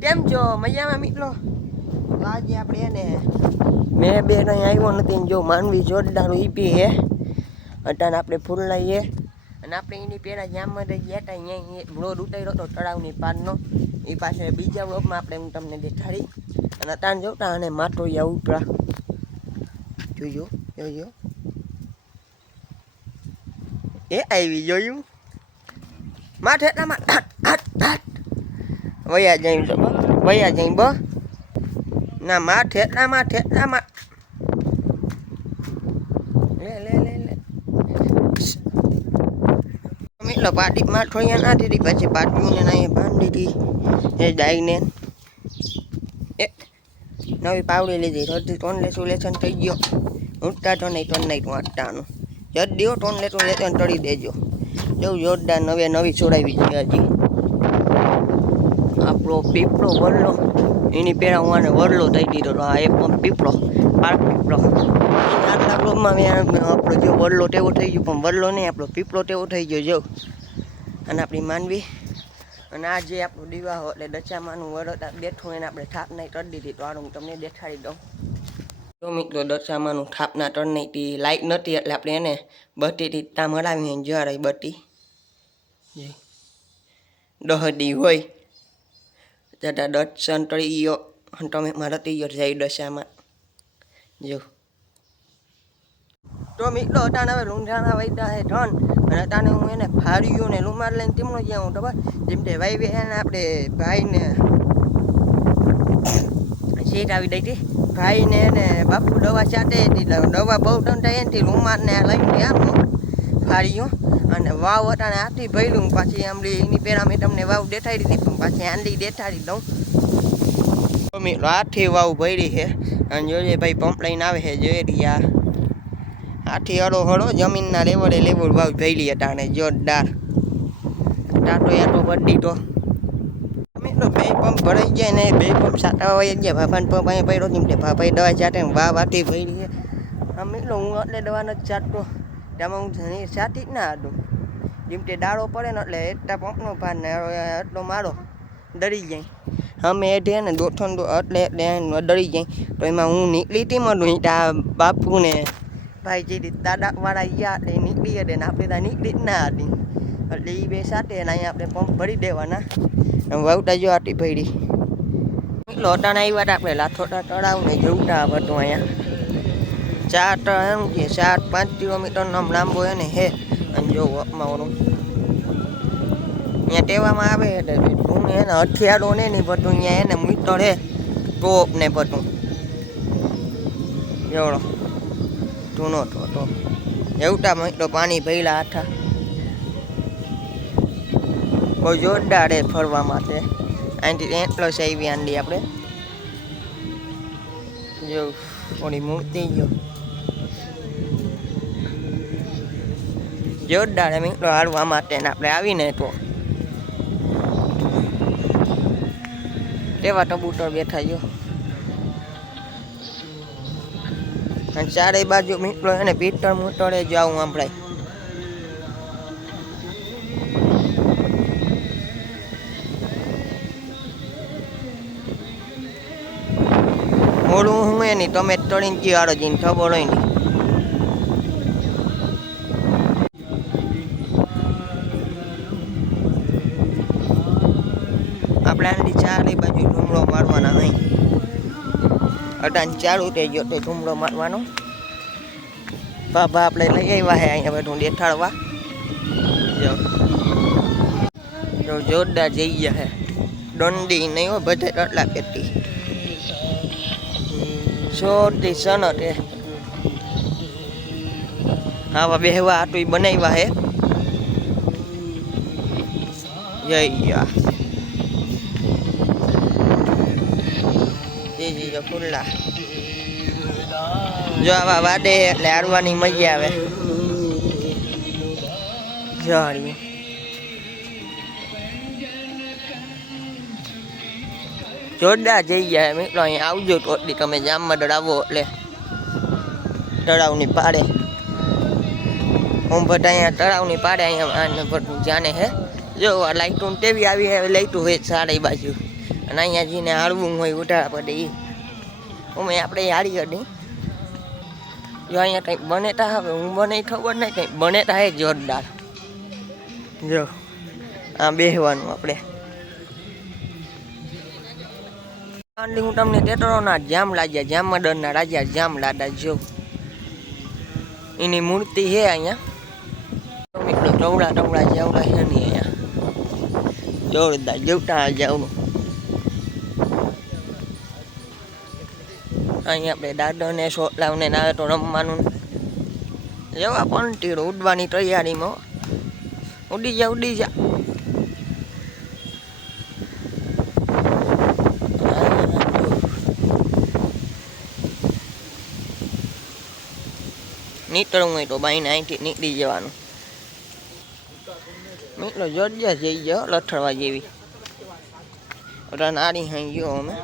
કેમ છો મજામાં મિત્રો? આજે આપણે એને મેં બે અહીં આવ્યો નથી જો માનવી જોરદાર ઈપી હે અટાને આપણે ફૂલ લઈએ અને આપણે એની પહેલાં જામમાં ગયા હતા અહીંયા બ્લોડ ઉતાર્યો હતો તળાવની પારનો એ પાસે બીજા બ્લોગમાં આપણે હું તમને દેખાડી અને અટાને જોતા અને માટોયા ઉપરા જોજો જોજો એ આવી જોયું માઠ એટલામાં વયા જાય તો વયા જાય બ ના માઠ એટલામાં લે લે લે લે મિત્રો પાટી માઠ અહીંયા ના દીધી પછી પાટીઓને અહીંયા બાંધી દીધી એ ડાઈને એ નવી પાવડી લીધી રડતી ટોન લેસું લેસન થઈ ગયો ઉઠતા તો નહીં વાંચતાનું જડ દો ટોન લેસું લેસન તળી દેજો જેવું જોરદાર નવી છોડાવી છે હજી આપણો પીપળો વરલો એની પહેલાં હું આને વરલો થઈ દીધો હતો આ એક પીપળો પાર્ક પીપળો આટલા બ્લોગમાં મેં આપણો જો વરલો તેવો થઈ ગયો પણ વરલો નહીં આપણો પીપળો તેવો થઈ ગયો જો અને આપણી માનવી અને આ જે આપણું દીવા એટલે દચામાંનું વરદ બેઠું એને આપણે થાપના કરી દીધી તો આનું હું તમને દેખાડી દઉં જો મિત્રો દચામાંનું થાપના તર નહીં લાઇટ નથી એટલે આપણે એને બત્તીથી ત્યાં મરાવીએ જરા બત્તી દહડી હોય જતા દર્શન તળી ગયો તમે મારતી ગયો જાય દશામાં જો તો મિત્રો અટાણે હવે લૂંઢાણા વૈદા હે ધન અને અટાણે હું એને ફાડ્યું ને રૂમાલ લઈને તેમનો જ્યાં હું ખબર જેમ કે વાઈ એને આપણે ભાઈને સીટ આવી દઈ હતી ભાઈને એને બાપુ દવા ચાટે હતી દવા બહુ ટન થાય એનાથી રૂમાલને લઈને આમ ફાડ્યું અને વાવ અટાણે આથી ભર્યું પાછી આમલી એની પહેલાં મેં તમને વાવ દેખાડી દીધી પણ પાછી આંડી દેખાડી દઉં મિત્રો આથી વાવ ભરી છે અને જોઈએ ભાઈ પંપ લઈને આવે છે જોઈ રહ્યા આથી હળો હળો જમીનના લેવડે વાવ ભરી અટાણે જોરદાર ટાટો યાટો બધી તો મિત્રો બે પંપ ભરાઈ ગયા ને બે પંપ સાટા હોય ગયા ભાભાને પંપ અહીંયા પડ્યો જેમ કે ભાભાઈ દવા ચાટે વાવ આથી ભરી છે આમ મિત્રો હું એટલે દવા નથી ચાટતો તેમાં હું સાથી જ ના હતું જેમ કે દાળો પડે ને એટલે એટલા પંપનો ભાર ને એટલો મારો ડરી જાય અમે એઠે ને દોઠણ એટલે ડરી જાય તો એમાં હું નીકળી હતી મળું આ બાપુ ને ભાઈ જે દાદાવાળા ગયા એટલે નીકળી હતી ને આપણે ત્યાં નીકળી જ ના હતી એટલે એ બે સાથે ને અહીંયા આપણે પંપ ભરી દેવાના વાવટા જો આટી ભરી એટલો અટાણા આવ્યા હતા આપણે લાથોટા તળાવ ને જોવતા બધું અહીંયા 4-5 કિલોમીટરનો આમ લાંબો એને હે અને જો અમારું અહીંયા ટેવામાં આવે એટલે ભૂમિ એને હથિયારો ને નહીં બધું અહીંયા એને મીટર હે ટોપ ને બધું એવડો ધૂનો તો એવટા મીટરો પાણી ભરેલા હાથા બહુ જોરદાર હે ફરવા માટે અહીંથી એટલો આવી આંડી આપણે જો થોડી મૂર્તિ જો જોરદાર મિત્રો હારવા માટે ને આપણે આવીને તો તેવા કબૂતર બેઠા જો અને ચારે બાજુ મિત્રો એને પીતળ મૂતળે જાઉં આપણે મોડું હું એની તમે તળીને જીવાડો જઈને ખબર હોય નહીં આપણે આની ચારે બાજુ ધૂમડો મારવાના નહીં અટાણ ચાલુ થઈ ગયો તે ધૂમડો મારવાનો બાબા આપણે લઈ આવ્યા હે અહીંયા બધું દેખાડવા જો જોરદાર જઈ ગયા હે દંડી નહીં હોય બધે આટલા પેટી સોટી સનત હે આવા બેહવા આટું બનાવ્યા હે જઈ જો ખુલ્લા જો આવા વાડે એટલે હારવાની મજા આવે જાણી જોરદાર જઈ ગયા મિત્રો અહીંયા આવજો તો એટલી તમે જામમાં ડરાવો એટલે તળાવની પાડે હું બધા અહીંયા તળાવની પાડે અહીંયા બધું જાણે હે જો આ લાઈટો તેવી આવી હે લાઈટો હોય સારી બાજુ અને અહીંયા જઈને હારવું હોય ઉઠાડા પડે એ અમે આપણે હારી હતી. જો અહીંયા કંઈક બનેતા હવે હું બને ખબર નહીં, કંઈક બનેતા હે જોરદાર. જો આ બેહવાનું આપણે હું તમને તેટરોના જામ લાગ્યા, જામનગરના રાજા જામ લાડા. જો એની મૂર્તિ છે અહીંયા. મિત્રો ટવડા જેવડા છે નહીં અહીંયા, જોરદાર જેવટા જવું. અહીંયા આપણે દાદોને સોટલાવને આવે તો રમવાનું જેવા પણ તીડ ઉડવાની તૈયારીમાં. ઉડી જા ઉડી જા. નીકળવું હોય તો બાઈને અહીંથી નીકળી જવાનું. મિત્રો જોડ્યા જઈ ગયો લથડવા જેવી નારી હાઈ ગયો અમે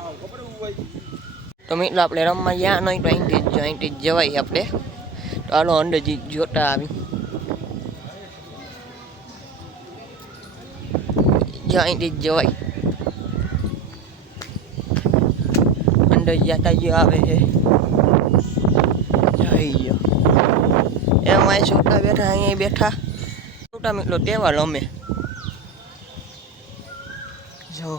તો. મિત્રો આપણે રમવા ગયા નહીં તો અહીંથી જ જવાય આપણે. તો હાલો અંદર જોતા આવી. જો અહીંથી જ જવાય. અંદર જતા જો આવે છે જઈ ગયો. એમાં છોકરા બેઠા અહીંયા બેઠા છોટા. મિત્રો તહેવાર અમે જો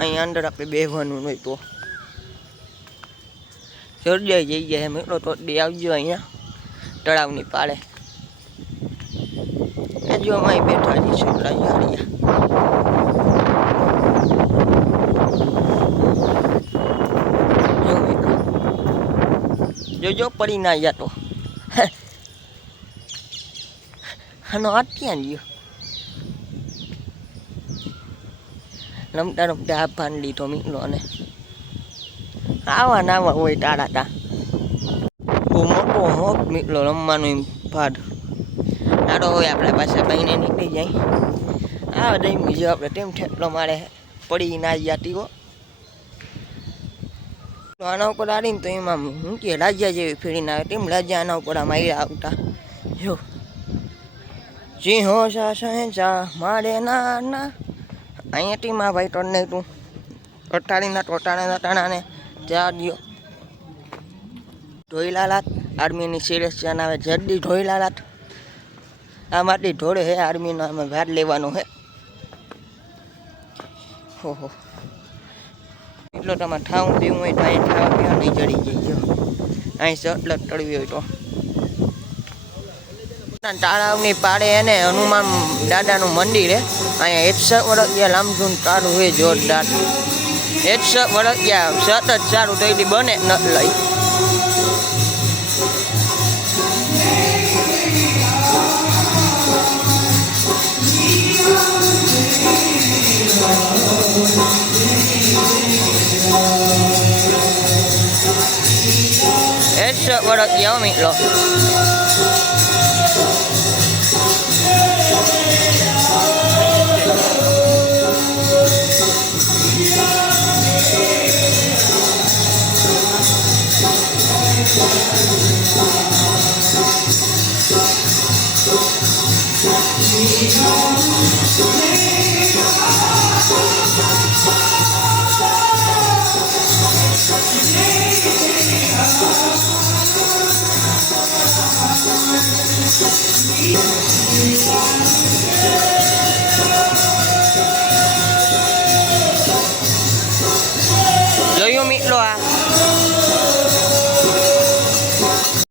અહીંયા અંદર આપણે બેહવાનું હોય તો સર્જાઈ જઈ જાય. મિત્રો તો આવજો અહીંયા તળાવની પાળે. જો અહીં બેઠા છે છોકરા યારિયા. જોજો પડી ના જતો. આનો હાથ ક્યાં ગયો? રમતા રમતા હાથ ભાન લીધો મિત્રો. અને આવા નાવા હોય તારા બહુ મોટો હોક મિત્રો રમવાનું એમ ભાડ નાડો હોય આપણા પાસે બહીને નીકળી જાય. આ દઈ બીજો આપણે તેમ ઠેકલો મારે પડી ના જતી હો. આના ઉપર આવીને તો એમાં શું કે રાજા જેવી ફેરીને આવે તેમ રાજા આના ઉપર માર્યા આવતા. જો સિંહો સા મારે ના અહીંયાથી માં ભાઈ ટોળ નહીં તું ટોટાળીના ટોટાણાને ત્યાં દો. ઢોઈલાલાત આર્મીની સિરિયસ ચાન આવે જલ્દી ઢોઈલાલાત. આ માટે ઢોળે હે આર્મીનો અમે ભાગ લેવાનો હે. હો એટલો તમારે ઠાવું પીવું હોય તો અહીં ખાવા પીવા નહીં જડી જાય. અહીં સટલટ તળવી હોય તો તાળાવની પાડે એને હનુમાન દાદાનું મંદિર હે. અહીંયા 100 વર્ષ ગયા લાંબજૂન તાળું હોય જોરદાર. 100 વર્ષ ગયા સતત સારું તો એથી બને ન લઈ. વર્ષ ગયા મિત્રો. જોયું મિત્રો આ